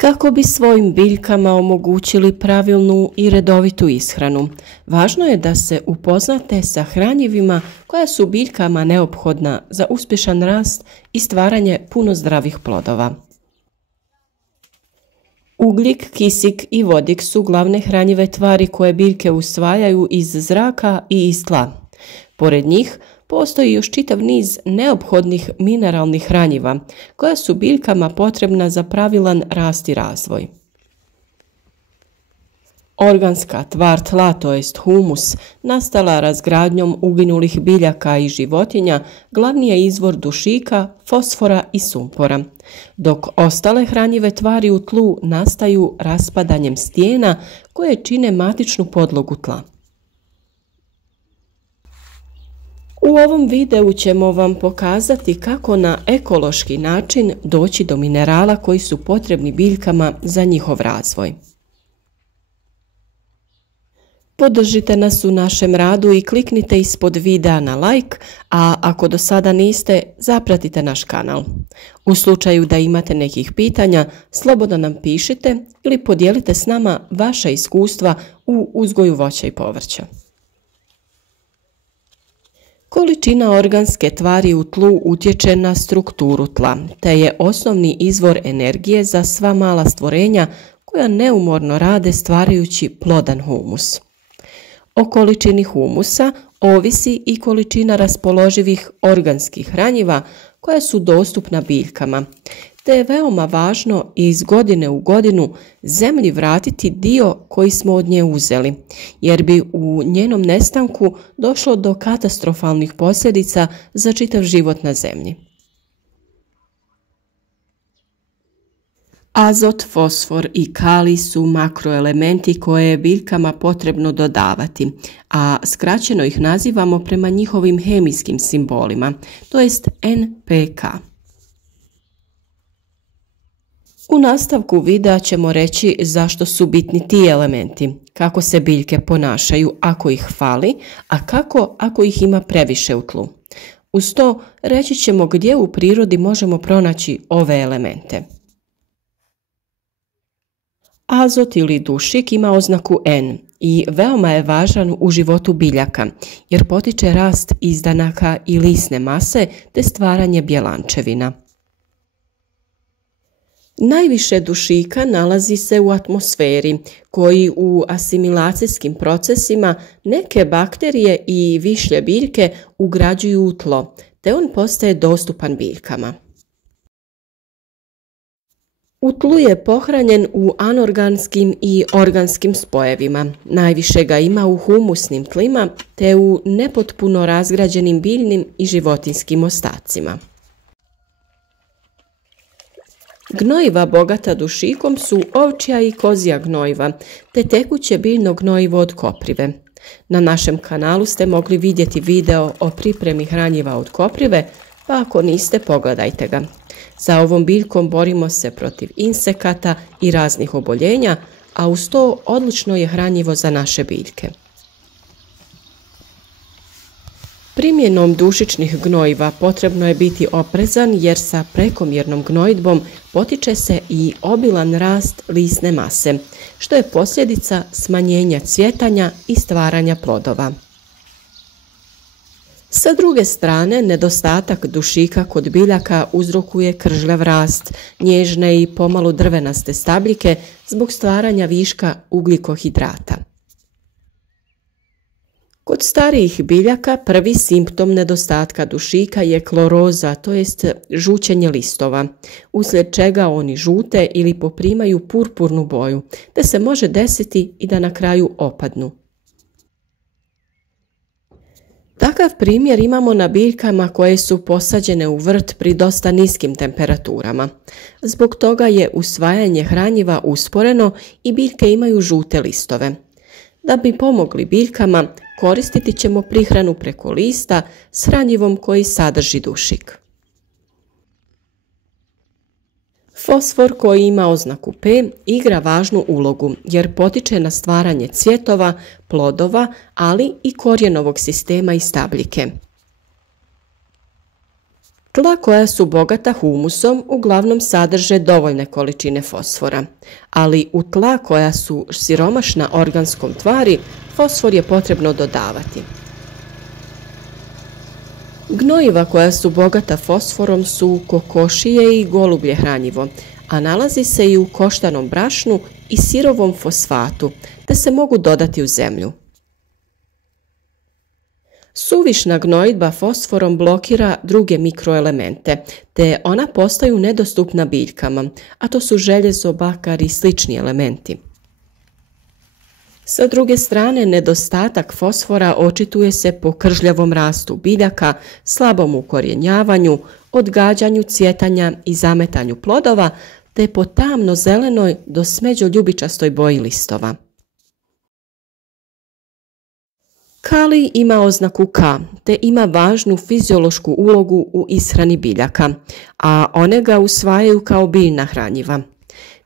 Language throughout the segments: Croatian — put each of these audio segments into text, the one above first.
Kako bi svojim biljkama omogućili pravilnu i redovitu ishranu, važno je da se upoznate sa hranjivima koja su biljkama neophodna za uspješan rast i stvaranje puno zdravih plodova. Ugljik, kisik i vodik su glavne hranjive tvari koje biljke usvajaju iz zraka i iz tla. Pored njih postoji još čitav niz neophodnih mineralnih hranjiva koja su biljkama potrebna za pravilan rast i razvoj. Organska tvar tla, to jest humus, nastala razgradnjom uginulih biljaka i životinja, glavni je izvor dušika, fosfora i sumpora, dok ostale hranjive tvari u tlu nastaju raspadanjem stijena koje čine matičnu podlogu tla. U ovom videu ćemo vam pokazati kako na ekološki način doći do minerala koji su potrebni biljkama za njihov razvoj. Podržite nas u našem radu i kliknite ispod videa na like, a ako do sada niste, zapratite naš kanal. U slučaju da imate nekih pitanja, slobodno nam pišite ili podijelite s nama vaša iskustva u uzgoju voća i povrća. Količina organske tvari u tlu utječe na strukturu tla, te je osnovni izvor energije za sva mala stvorenja koja neumorno rade stvarajući plodan humus. O količini humusa ovisi i količina raspoloživih organskih hranjiva koja su dostupna biljkama, te je veoma važno iz godine u godinu zemlji vratiti dio koji smo od nje uzeli, jer bi u njenom nestanku došlo do katastrofalnih posljedica za čitav život na zemlji. Azot, fosfor i kalij su makroelementi koje je biljkama potrebno dodavati, a skraćeno ih nazivamo prema njihovim hemijskim simbolima, to jest NPK. U nastavku videa ćemo reći zašto su bitni ti elementi, kako se biljke ponašaju ako ih fali, a kako ako ih ima previše u tlu. Uz to reći ćemo gdje u prirodi možemo pronaći ove elemente. Azot ili dušik ima oznaku N i veoma je važan u životu biljaka jer potiče rast izdanaka i lisne mase te stvaranje bjelančevina. Najviše dušika nalazi se u atmosferi, koji u asimilacijskim procesima neke bakterije i višlje biljke ugrađuju u tlo, te on postaje dostupan biljkama. U tlu je pohranjen u anorganskim i organskim spojevima. Najviše ga ima u humusnim tlima te u nepotpuno razgrađenim biljnim i životinjskim ostacima. Gnojiva bogata dušikom su ovčja i kozja gnojiva, te tekuće biljno gnojivo od koprive. Na našem kanalu ste mogli vidjeti video o pripremi hranjiva od koprive, pa ako niste, pogledajte ga. Sa ovom biljkom borimo se protiv insekata i raznih oboljenja, a uz to odlično je hranjivo za naše biljke. Primjenom dušičnih gnojiva potrebno je biti oprezan jer sa prekomjernom gnojidbom potiče se i obilan rast lisne mase, što je posljedica smanjenja cvjetanja i stvaranja plodova. Sa druge strane, nedostatak dušika kod biljaka uzrokuje kržljav rast, nježne i pomalo drvenaste stabljike zbog stvaranja viška ugljikohidrata. Kod starijih biljaka prvi simptom nedostatka dušika je kloroza, to jest žućenje listova, uslijed čega oni žute ili poprimaju purpurnu boju, te se može desiti i da na kraju opadnu. Takav primjer imamo na biljkama koje su posađene u vrt pri dosta niskim temperaturama. Zbog toga je usvajanje hranjiva usporeno i biljke imaju žute listove. Da bi pomogli biljkama, koristiti ćemo prihranu preko lista s hranjivom koji sadrži dušik. Fosfor koji ima oznaku P igra važnu ulogu jer potiče na stvaranje cvjetova, plodova, ali i korijenovog sistema i stabljike. Tla koja su bogata humusom uglavnom sadrže dovoljne količine fosfora, ali u tla koja su siromašna organskom tvari, fosfor je potrebno dodavati. Gnojiva koja su bogata fosforom su kokošije i golublje hranjivo, a nalazi se i u koštanom brašnu i sirovom fosfatu, te se mogu dodati u zemlju. Suvišna gnojidba fosforom blokira druge mikroelemente, te ona postaju nedostupna biljkama, a to su željezo, bakar i slični elementi. Sa druge strane, nedostatak fosfora očituje se po kržljavom rastu biljaka, slabom ukorjenjavanju, odgađanju cvjetanja i zametanju plodova, te po tamno-zelenoj do smeđo ljubičastoj boji listova. Kalij ima oznaku K, te ima važnu fiziološku ulogu u ishrani biljaka, a one ga usvajaju kao biljna hranjiva.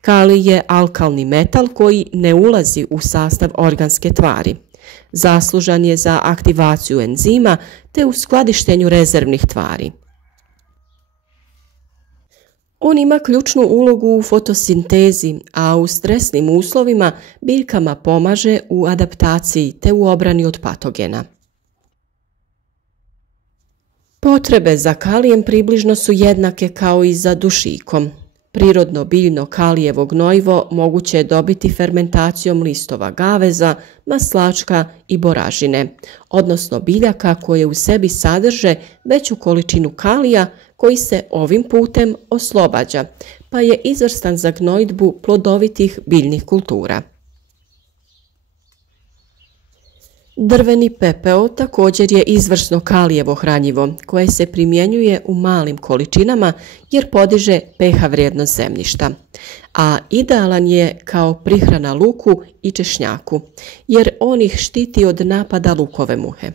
Kalij je alkalni metal koji ne ulazi u sastav organske tvari. Zaslužan je za aktivaciju enzima te u skladištenju rezervnih tvari. On ima ključnu ulogu u fotosintezi, a u stresnim uslovima biljkama pomaže u adaptaciji te u obrani od patogena. Potrebe za kalijem približno su jednake kao i za dušikom. Prirodno biljno kalijevo gnojivo moguće je dobiti fermentacijom listova gaveza, maslačka i boražine, odnosno biljaka koje u sebi sadrže veću količinu kalija koji se ovim putem oslobađa, pa je izvrstan za gnojidbu plodovitih biljnih kultura. Drveni pepeo također je izvrsno kalijevo hranjivo koje se primjenjuje u malim količinama jer podiže pH vrijednost zemljišta, a idealan je kao prihrana luku i češnjaku jer on ih štiti od napada lukove muhe.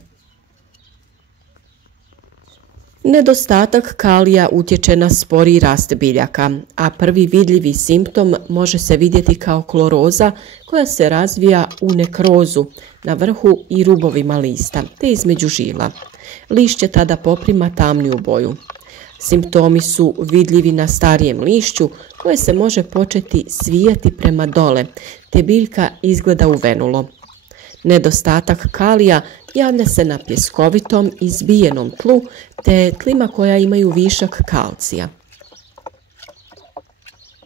Nedostatak kalija utječe na sporiji rast biljaka, a prvi vidljivi simptom može se vidjeti kao kloroza koja se razvija u nekrozu na vrhu i rubovima lista te između žila. Lišće tada poprima tamniju boju. Simptomi su vidljivi na starijem lišću koje se može početi svijati prema dole, te biljka izgleda uvenulo. Nedostatak kalija javlja se na pjeskovitom i zbijenom tlu te tlima koja imaju višak kalcija.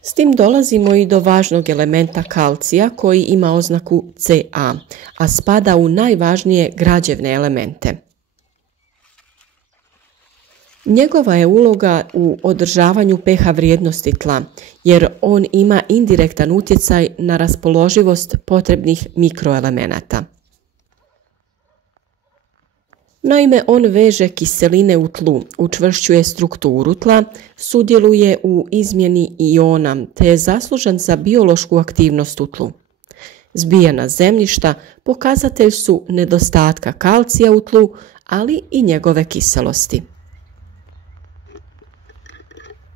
S tim dolazimo i do važnog elementa kalcija koji ima oznaku Ca, a spada u najvažnije građevne elemente. Njegova je uloga u održavanju pH vrijednosti tla, jer on ima indirektan utjecaj na raspoloživost potrebnih mikroelemenata. Naime, on veže kiseline u tlu, učvršćuje strukturu tla, sudjeluje u izmjeni iona te je zaslužan za biološku aktivnost u tlu. Zbijena zemljišta pokazatelj su nedostatka kalcija u tlu, ali i njegove kiselosti.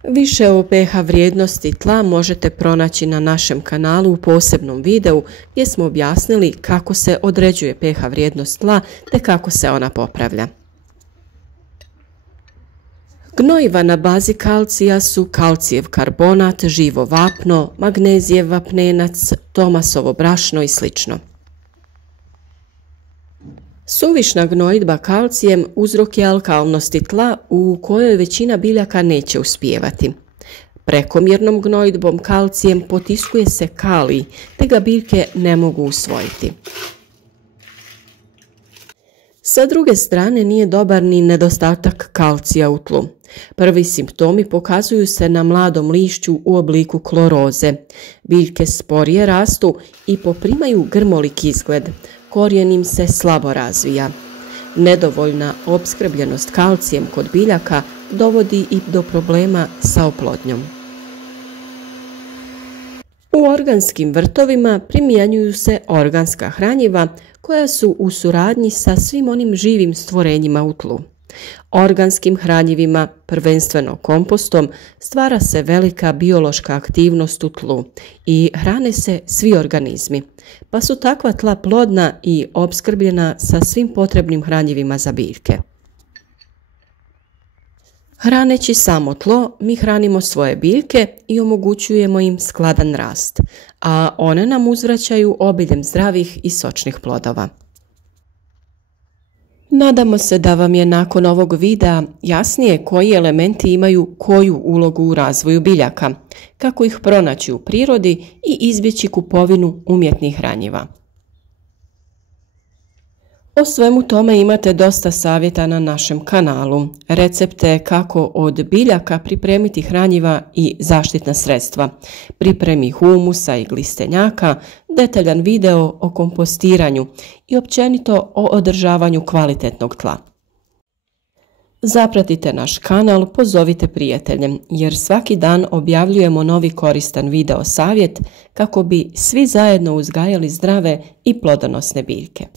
Više o pH vrijednosti tla možete pronaći na našem kanalu u posebnom videu gdje smo objasnili kako se određuje pH vrijednost tla te kako se ona popravlja. Gnojiva na bazi kalcija su kalcijev karbonat, živo vapno, magnezijev vapnenac, Tomasovo brašno i sl. Suvišna gnojidba kalcijem uzrok je alkalnosti tla u kojoj većina biljaka neće uspijevati. Prekomjernom gnojidbom kalcijem potiskuje se kalij, te ga biljke ne mogu usvojiti. Sa druge strane nije dobar ni nedostatak kalcija u tlu. Prvi simptomi pokazuju se na mladom lišću u obliku kloroze. Biljke sporije rastu i poprimaju grmolik izgled. Korijen im se slabo razvija. Nedovoljna opskrbljenost kalcijem kod biljaka dovodi i do problema sa oplodnjom. U organskim vrtovima primjenjuju se organska hranjiva koja su u suradnji sa svim onim živim stvorenjima u tlu. Organskim hranjivima, prvenstveno kompostom, stvara se velika biološka aktivnost u tlu i hrane se svi organizmi, pa su takva tla plodna i opskrbljena sa svim potrebnim hranjivima za biljke. Hraneći samo tlo, mi hranimo svoje biljke i omogućujemo im skladan rast, a one nam uzvraćaju obiljem zdravih i sočnih plodova. Nadamo se da vam je nakon ovog videa jasnije koji elementi imaju koju ulogu u razvoju biljaka, kako ih pronaći u prirodi i izbjeći kupovinu umjetnih hranjiva. O svemu tome imate dosta savjeta na našem kanalu, recepte kako od biljaka pripremiti hranjiva i zaštitna sredstva, pripremi humusa i glistenjaka, detaljan video o kompostiranju i općenito o održavanju kvalitetnog tla. Zapratite naš kanal, pozovite prijatelje, jer svaki dan objavljujemo novi koristan video savjet kako bi svi zajedno uzgajali zdrave i plodonosne biljke.